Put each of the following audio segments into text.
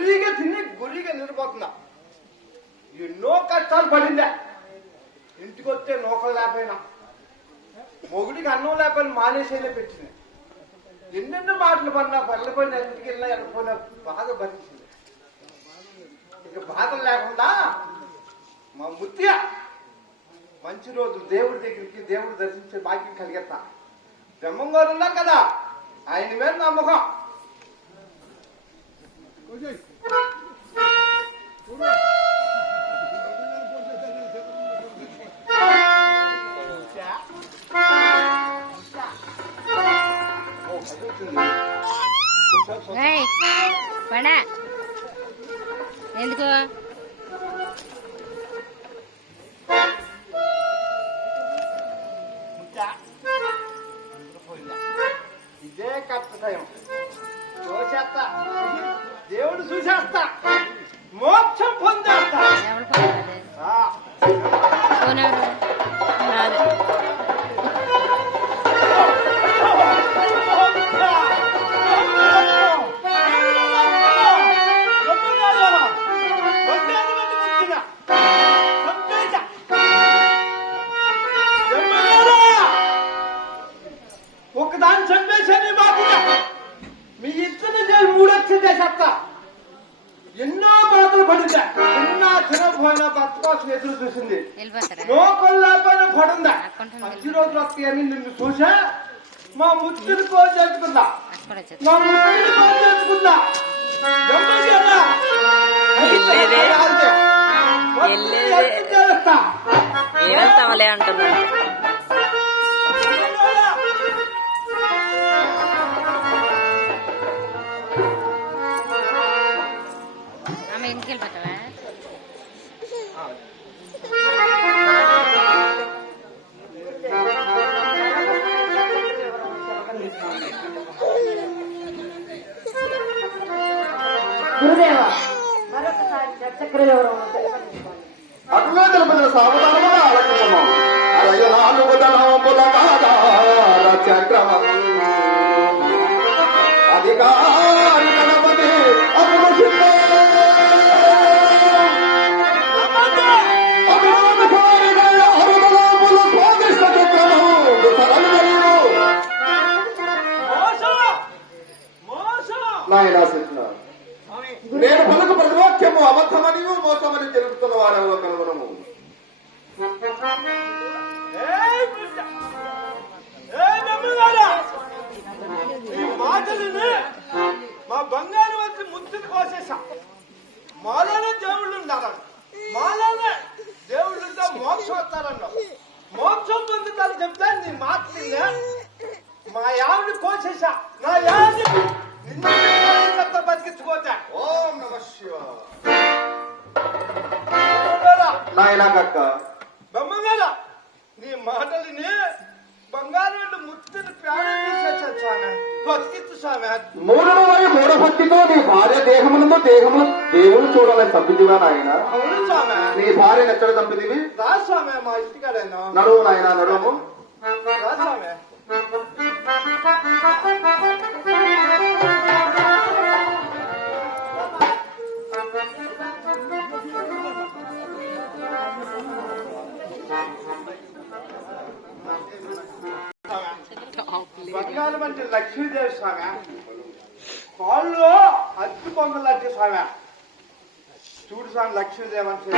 బర్రీగా తిని గురిగా నిలిపోతున్నా ఎన్నో కష్టాలు పడిందా. ఇంటికి వస్తే నూకలు లేకపోయినా. మొగుడికి అన్నం లేకపోయినా మానేసేనే పెట్టింది. ఎన్నెన్నో మాటలు పడినా వెళ్ళిపోయిన ఇంటికి వెళ్ళినా వెళ్ళిపోయినా బాగా భరించింది. ఇక బాధలు లేకుండా మా ముత్య మంచి రోజు దేవుడి దగ్గరికి దేవుడు దర్శించే భాగ్యం కలిగేస్తా. బ్రహ్మంగారు ఉన్నాం కదా ఆయన మీద నమ్మకం. ఓ, అది వచ్చింది. కూర్చో, కూర్చో. ఏయ్, పడా ఎందుకు తినపోయిన భర్త కోసం ఎదురు చూసింది నోకొల్లాపైన పడుందా? మంచి రోజులు వస్తాయని నిన్ను చూసా? మా ముత్తుని కోరి చేసుకుందా? మా ముత్తుని కోరి చేసుకుందా. ఏమంటావలే అంటున్నాడు సావధానముగా ఆలకించము అరయ నాలుగు ధనముల ఆధార చక్రమం అధికారి గణపతి అప్పుడు! నాయనా నేను పలుకు ప్రతివాక్యము అబద్ధమని మోసమని తెలుపుతున్న వారెవరో కనుగొనము ఈ మాటలని మా బంగారు వచ్చి ముత్తుని కోసేసా మాలోనే దేవుళ్ళు ఉన్నారు మాలోనే దేవుళ్ళు ఉంటే మోక్షం వస్తారన్నావు మోక్షం పొందుతారు చెప్తే నీ మాట భక్తితో నీ భార్య దేహమునందు దేహము దేవుడు చూడాలని చంపిదివా నాయన? నీ భార్య ఎక్కడ చంపిదివి నడువు నాయన నడువు బంగారు మంచి లక్ష్మీదేవి స్వామి. కాళ్ళు అచ్చు పొంగలు లాంటి స్వామి. చూడు స్వామి లక్ష్మీదేవి అంటే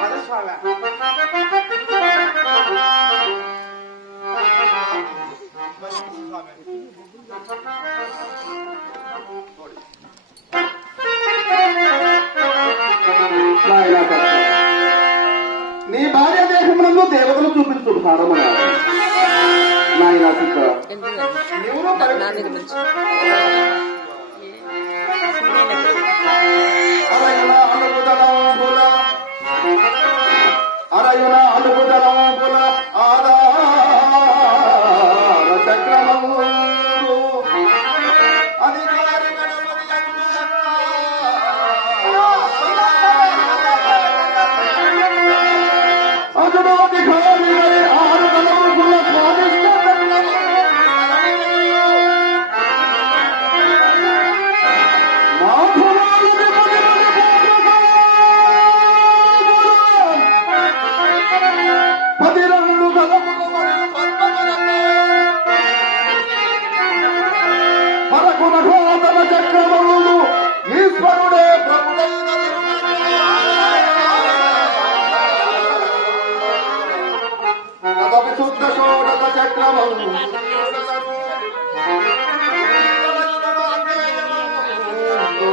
మన స్వామి? నీ భార్య దేహమునందు దేవతలు చూపించు భారమణ నాయన కక్క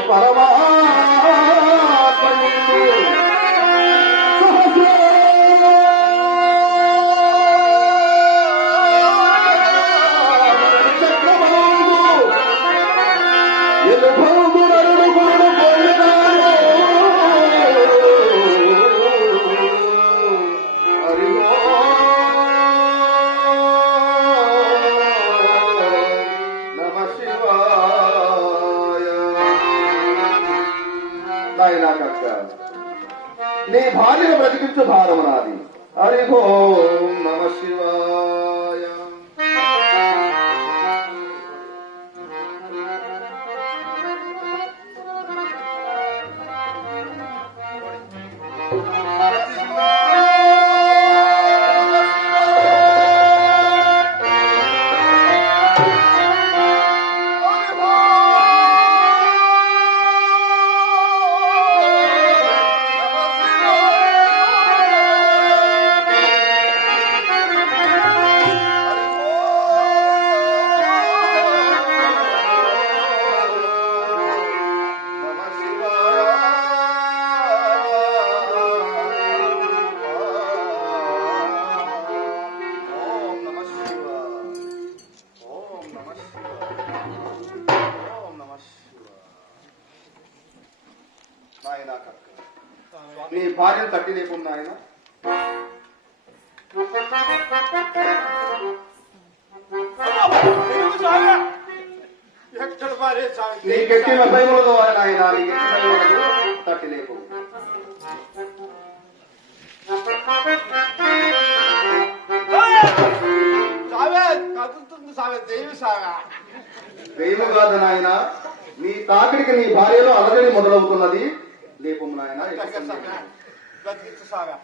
పరమాత్మ भार मना दी हरि बोल నాయనా నీ భార్యను తట్టి లేకుండా ఆయన ఎక్కడ పారే స్వామి నీ గట్టి భయములతో ఆయన నీ గట్టి భయములకు తట్టి దేవి సాగా. దైవం కాదు నాయన నీ తాకిడికి నీ భార్యలో అలజడి మొదలవుతున్నది. నాయన బతికించు సాగా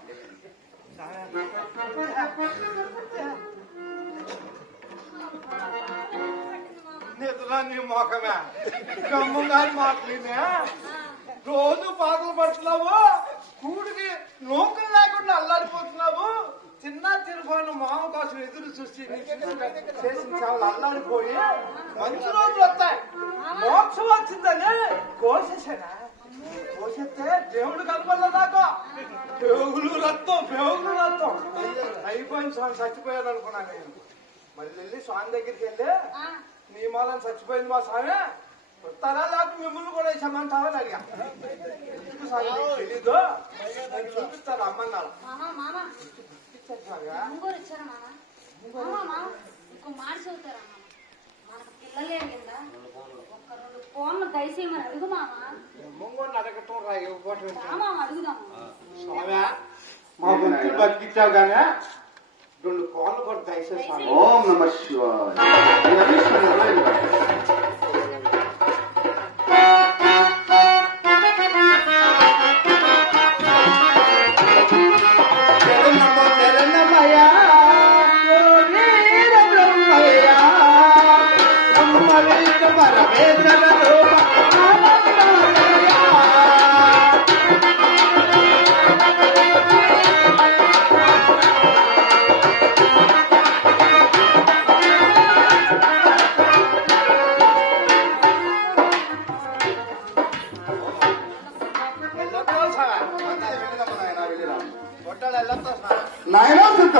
నిద్ర నీ మోకమే. గమ్ముగాని మాటలేనే రోజు పాటలు పడుతున్నావు? కూడికి నూకలు లేకుండా అల్లాడిపోతున్నావు? చిన్న తిరుపాను మామ కోసం ఎదురు చూసి చేసిన చావులు అల్లాడిపోయి మంచి రోజులు వస్తాయి. మోక్షం వచ్చిందని కోసేసానా? కోసేస్తే దేవుడు కనపడలేదాకా దేవుడు రక్తం దేవుడు రక్తం. అయిపోయింది స్వామి చచ్చిపోయాడు అనుకున్నాను నేను. మళ్ళీ వెళ్ళి స్వామి దగ్గరికి వెళ్ళి నీ మూలం చచ్చిపోయింది మా స్వామి. వస్తారా లేకపోతే మిమ్మల్ని కూడా వేసామంటావా అడిగా. ఎందుకు స్వామి తెలీదు? చూపిస్తాను అమ్మన్నాడు మామ మామ. చూపించాను మామ మనకు పిల్లలే కింద ఒక్క రెండు ఫోన్లు దయచేయమని అడుగు మామ ముంగోని అడగటం రా ఇవ్వటం రా మామ అడుగుదాము స్వామి మా బుద్ధి బతికిచ్చావు కానీ రెండు కోళ్ళు కూడా దయచేసి స్వామి ఓం నమ శివాయ నాయన, నాయనా సిద్ధ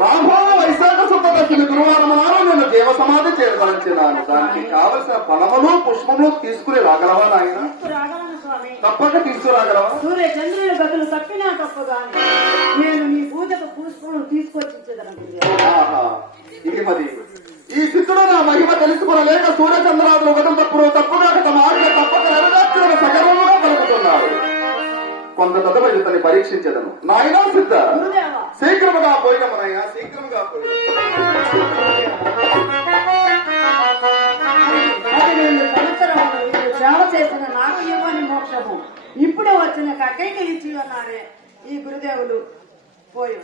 రామో వైశాఖ శుద్ధ దశమి గురువారం నాడు నేను దేవ సమాధి చేరదలిచినాను దానికి కావలసిన ఫలములు పుష్పములు తీసుకుని రాగలవా నాయన తప్పక తీసుకురాగలవా సూర్య చంద్రుని గతులు తప్పినా తప్పగాని నేను మీ పూజకు పుష్పములు తీసుకొచ్చి ఇది మరి ఈ సిద్ధుడు నా మహిమ తెలుసుకునలేక సూర్యచంద్రాదులు ఒకటం తప్పుడు తప్పుగా తమ ఆజ్ఞ తప్పక నెరవేర్చుకుని సగర్వముగా పలుకుతున్నాడు. కొంత తదపై ఇతన్ని పరీక్షించదను. నాయనా సిద్ధ. శీఘ్రముగా పోయినమునయ్యా శీఘ్రముగా సేవ చేసిన నాకు ఇవ్వని మోక్షము. ఇప్పుడే వచ్చిన కక్కైకి ఇచ్చి ఉన్నారే ఈ గురుదేవులు పోయి